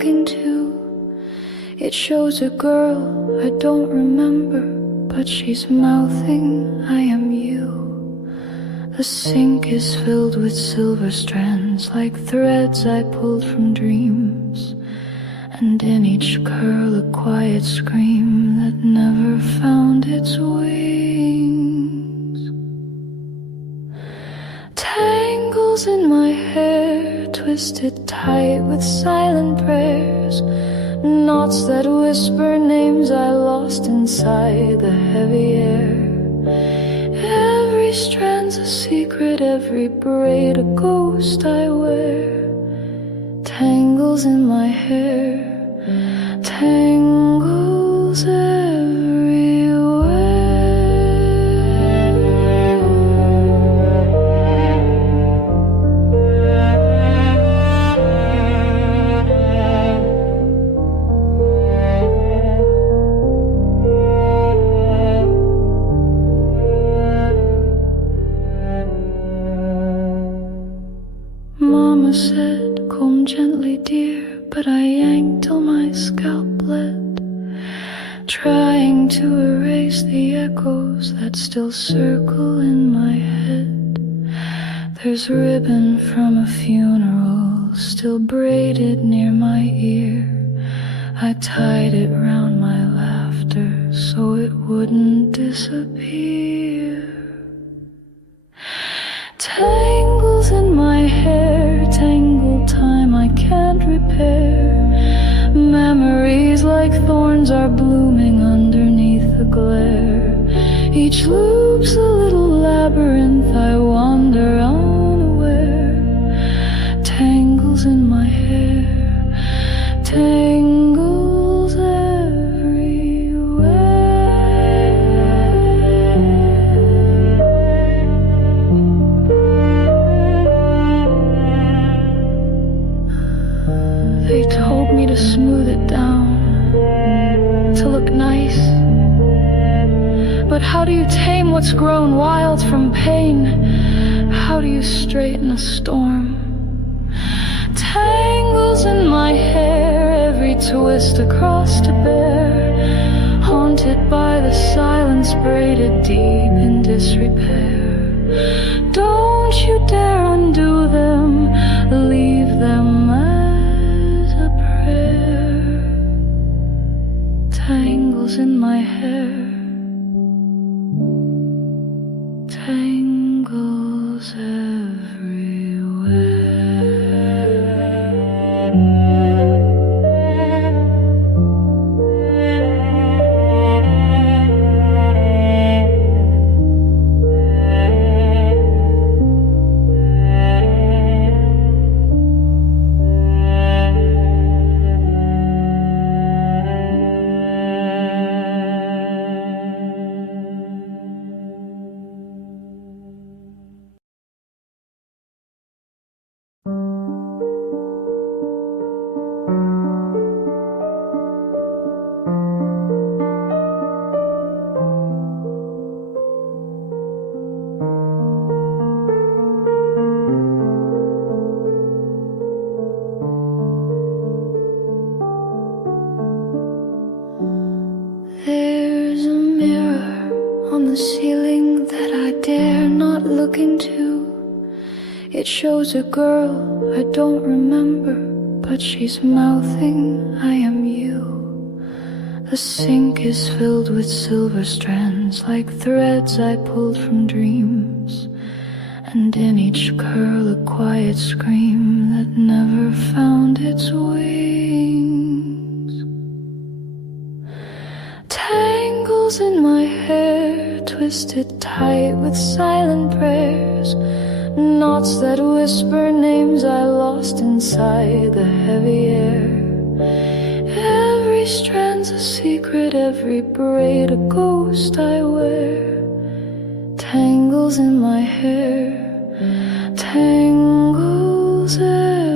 looking to. It shows a girl I don't remember, but she's mouthing, I am you. The sink is filled with silver strands, like threads I pulled from dreams. And in each curl a quiet scream that never found its wings. Tangles in my hair, twisted tight with silent prayers. Knots that whisper names I lost inside the heavy air. Every strand's a secret, every braid a ghost I wear. Tangles in my hair, tangles everywhere. Mama said, comb gently, dear, but I yanked till my scalp bled, trying to erase the echoes that still circle in my head. There's ribbon from a funeral still braided near my ear. I tied it round my laughter so it wouldn't disappear. Tangles in my hair, tangled time I can't repair. Memories like thorns are blooming underneath the glare. Each loop's a little labyrinth, I wander unaware. Tangles in my hair, tangles everywhere. They told me to smooth it down, to look nice. But how do you tame what's grown wild from pain? How do you straighten a storm? Tangles in my hair, every twist across to bear. Haunted by the silence, braided deep in disrepair. Don't you dare undo them, leave them as a prayer. Tangles in my hair, tangles everywhere. There's a mirror on the ceiling that I dare not look into. It shows a girl I don't remember, but she's mouthing, I am you. The sink is filled with silver strands, like threads I pulled from dreams. And in each curl a quiet scream that never found its wings. Tangles in my hair, twisted tight with silent prayers. Knots that whisper names I lost inside the heavy air. Every strand's a secret, every braid a ghost I wear. Tangles in my hair, tangles everywhere.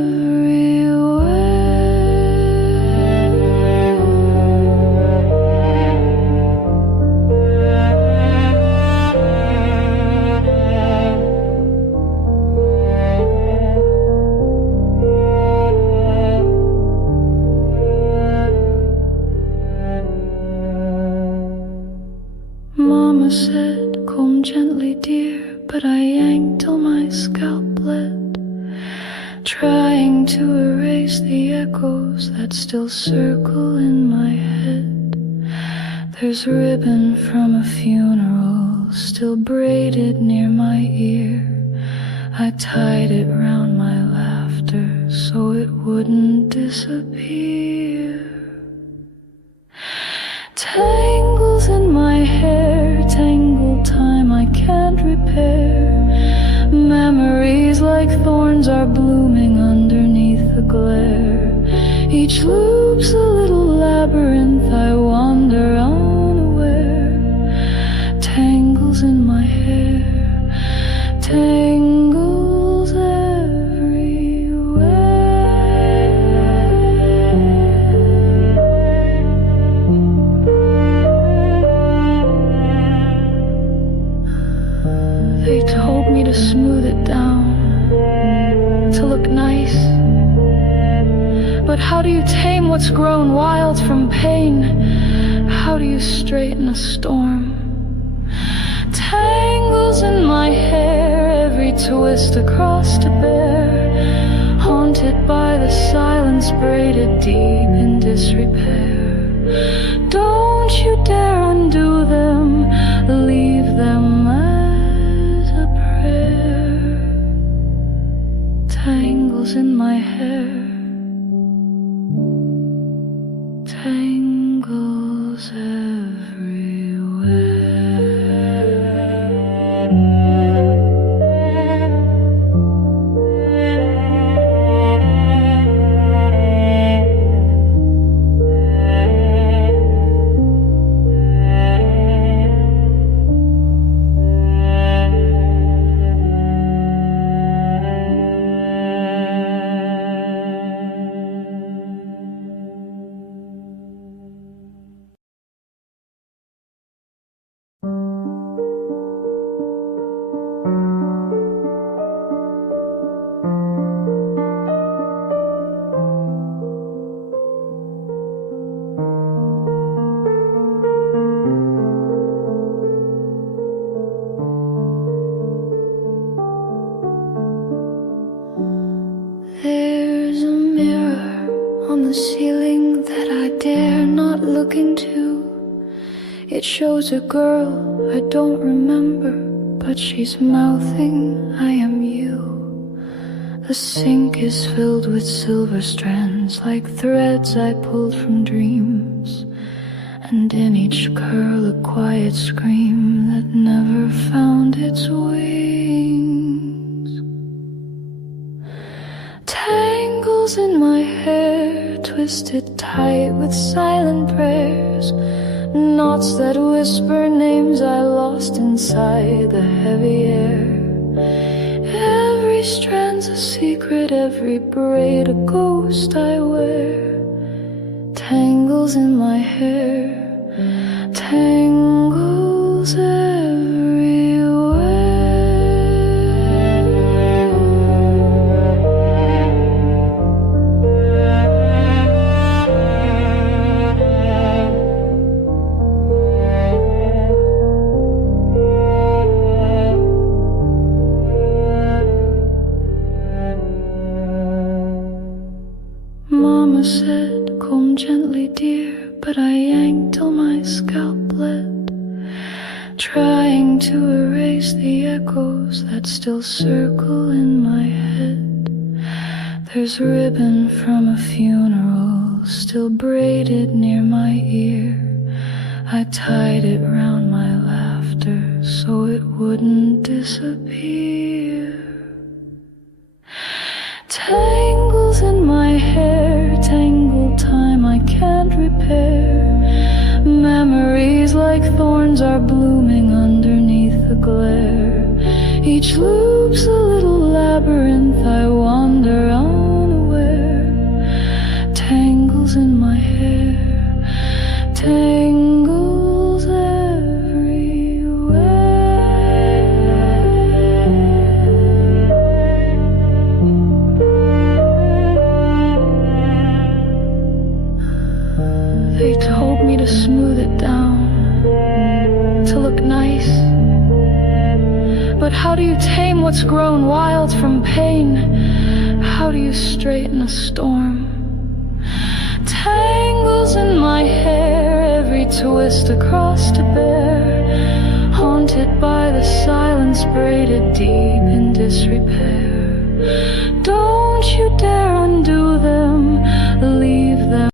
Mama said, comb gently, dear, but I yanked till my scalp bled, trying to erase the echoes that still circle in my head. There's ribbon from a funeral still braided near my ear. I tied it round my laughter so it wouldn't disappear. Tangles in my hair, tangled time I can't repair. Memories like thorns are blooming underneath the glare. Each loop's a little labyrinth, I wander unaware. Tangles in my hair, tangles everywhere. They told me to smooth it down, to look nice. But how do you tame what's grown wild from pain? How do you straighten a storm? Tangles in my hair, every twist across to bear, haunted by the silence braided deep in disrepair. Don't you dare undo them, leave them as a prayer. Tangles in my hair, tangles everywhere. There's a mirror on the ceiling that I dare not look into. It shows a girl I don't remember, but she's mouthing, I am you. The sink is filled with silver strands, like threads I pulled from dreams, and in each curl a quiet scream that never found its wings. Tangles in my hair, twisted tight with silent prayers, knots that whisper names I lost inside the heavy air. Every strand's a secret, every braid a ghost I wear. Tangles in my hair, tangles Mama said, comb gently, dear, but I yanked till my scalp bled, trying to erase the echoes that still circle in my head. There's ribbon from a funeral still braided near my ear. I tied it round my laughter so it wouldn't disappear. Tangles in my hair, tangled time I can't repair. Memories like thorns are blooming underneath the glare. Each loop's a little labyrinth, I wander unaware. Tangles in my hair, tangles everywhere. They told me to smooth it down, to look nice. But how do you tame what's grown wild from pain? How do you straighten a storm? Tangles in my hair, every twist across to bear, haunted by the silence braided deep in disrepair. Don't you dare undo them,